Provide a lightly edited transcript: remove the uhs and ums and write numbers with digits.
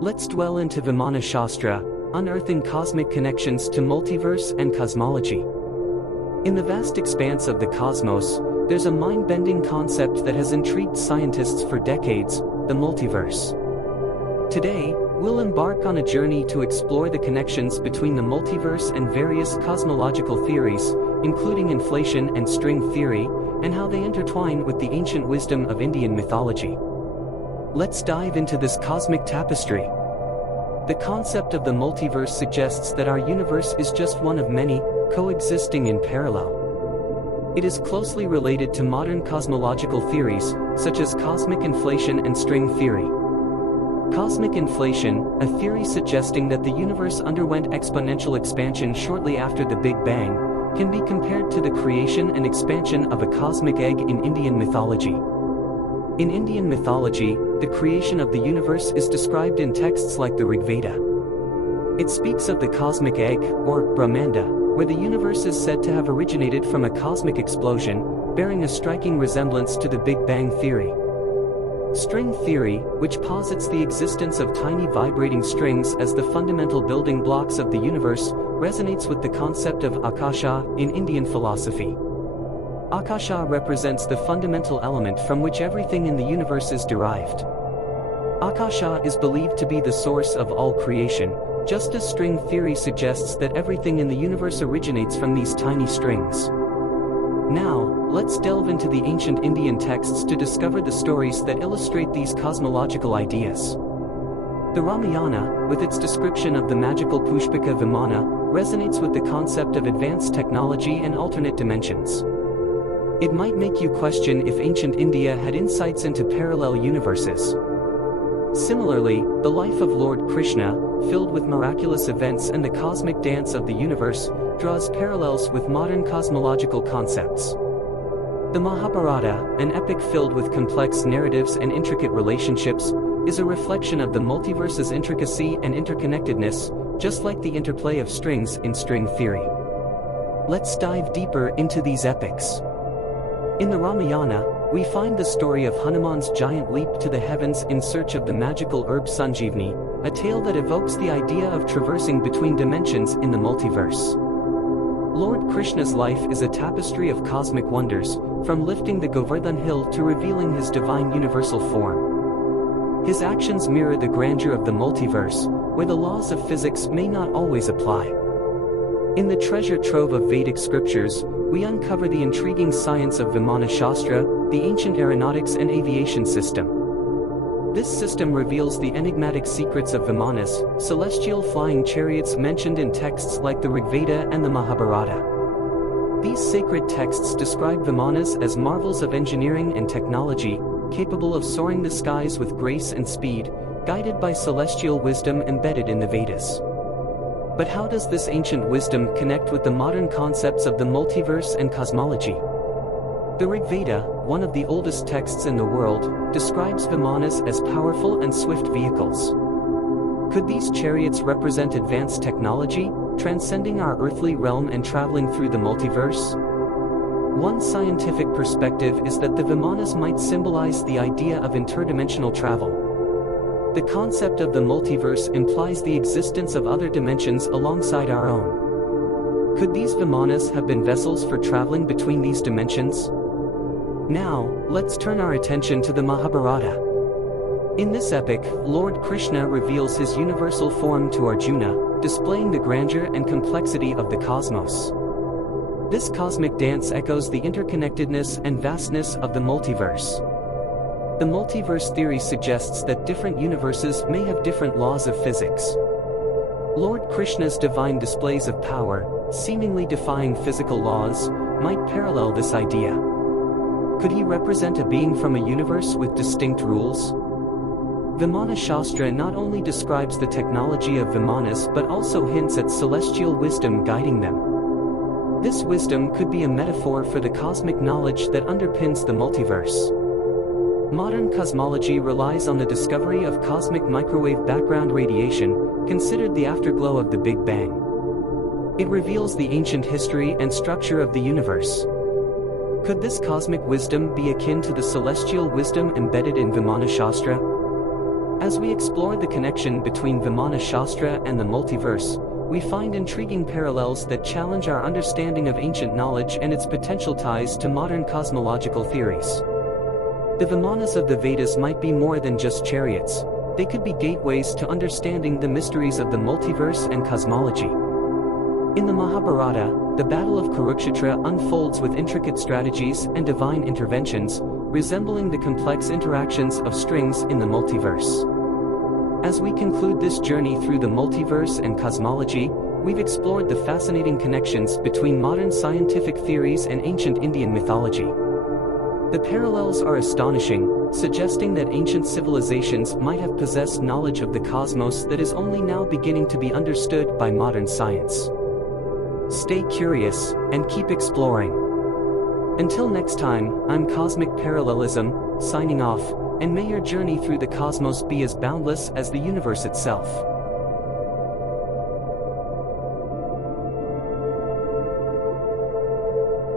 Let's dwell into Vimana Shastra, unearthing cosmic connections to multiverse and cosmology. In the vast expanse of the cosmos, there's a mind-bending concept that has intrigued scientists for decades: the multiverse. Today, we'll embark on a journey to explore the connections between the multiverse and various cosmological theories, including inflation and string theory, and how they intertwine with the ancient wisdom of Indian mythology. Let's dive into this cosmic tapestry. The concept of the multiverse suggests that our universe is just one of many, coexisting in parallel. It is closely related to modern cosmological theories, such as cosmic inflation and string theory. Cosmic inflation, a theory suggesting that the universe underwent exponential expansion shortly after the Big Bang, can be compared to the creation and expansion of a cosmic egg in Indian mythology. In Indian mythology, the creation of the universe is described in texts like the Rig Veda. It speaks of the cosmic egg, or Brahmanda, where the universe is said to have originated from a cosmic explosion, bearing a striking resemblance to the Big Bang theory. String theory, which posits the existence of tiny vibrating strings as the fundamental building blocks of the universe, resonates with the concept of Akasha in Indian philosophy. Akasha represents the fundamental element from which everything in the universe is derived. Akasha is believed to be the source of all creation, just as string theory suggests that everything in the universe originates from these tiny strings. Now, let's delve into the ancient Indian texts to discover the stories that illustrate these cosmological ideas. The Ramayana, with its description of the magical Pushpika Vimana, resonates with the concept of advanced technology and alternate dimensions. It might make you question if ancient India had insights into parallel universes. Similarly, the life of Lord Krishna, filled with miraculous events and the cosmic dance of the universe, draws parallels with modern cosmological concepts. The Mahabharata, an epic filled with complex narratives and intricate relationships, is a reflection of the multiverse's intricacy and interconnectedness, just like the interplay of strings in string theory. Let's dive deeper into these epics. In the Ramayana, we find the story of Hanuman's giant leap to the heavens in search of the magical herb Sanjeevani, a tale that evokes the idea of traversing between dimensions in the multiverse. Lord Krishna's life is a tapestry of cosmic wonders, from lifting the Govardhan hill to revealing his divine universal form. His actions mirror the grandeur of the multiverse, where the laws of physics may not always apply. In the treasure trove of Vedic scriptures, we uncover the intriguing science of Vimana Shastra, the ancient aeronautics and aviation system. This system reveals the enigmatic secrets of Vimanas, celestial flying chariots mentioned in texts like the Rig Veda and the Mahabharata. These sacred texts describe Vimanas as marvels of engineering and technology, capable of soaring the skies with grace and speed, guided by celestial wisdom embedded in the Vedas. But how does this ancient wisdom connect with the modern concepts of the multiverse and cosmology? The Rig Veda, one of the oldest texts in the world, describes Vimanas as powerful and swift vehicles. Could these chariots represent advanced technology, transcending our earthly realm and traveling through the multiverse? One scientific perspective is that the Vimanas might symbolize the idea of interdimensional travel. The concept of the multiverse implies the existence of other dimensions alongside our own. Could these Vimanas have been vessels for traveling between these dimensions? Now, let's turn our attention to the Mahabharata. In this epic, Lord Krishna reveals his universal form to Arjuna, displaying the grandeur and complexity of the cosmos. This cosmic dance echoes the interconnectedness and vastness of the multiverse. The multiverse theory suggests that different universes may have different laws of physics. Lord Krishna's divine displays of power, seemingly defying physical laws, might parallel this idea. Could he represent a being from a universe with distinct rules? Vimana Shastra not only describes the technology of Vimanas but also hints at celestial wisdom guiding them. This wisdom could be a metaphor for the cosmic knowledge that underpins the multiverse. Modern cosmology relies on the discovery of cosmic microwave background radiation, considered the afterglow of the Big Bang. It reveals the ancient history and structure of the universe. Could this cosmic wisdom be akin to the celestial wisdom embedded in Vimana Shastra? As we explore the connection between Vimana Shastra and the multiverse, we find intriguing parallels that challenge our understanding of ancient knowledge and its potential ties to modern cosmological theories. The Vimanas of the Vedas might be more than just chariots. They could be gateways to understanding the mysteries of the multiverse and cosmology. In the Mahabharata, the Battle of Kurukshetra unfolds with intricate strategies and divine interventions, resembling the complex interactions of strings in the multiverse. As we conclude this journey through the multiverse and cosmology, we've explored the fascinating connections between modern scientific theories and ancient Indian mythology. The parallels are astonishing, suggesting that ancient civilizations might have possessed knowledge of the cosmos that is only now beginning to be understood by modern science. Stay curious, and keep exploring. Until next time, I'm Cosmic Parallelism, signing off, and may your journey through the cosmos be as boundless as the universe itself.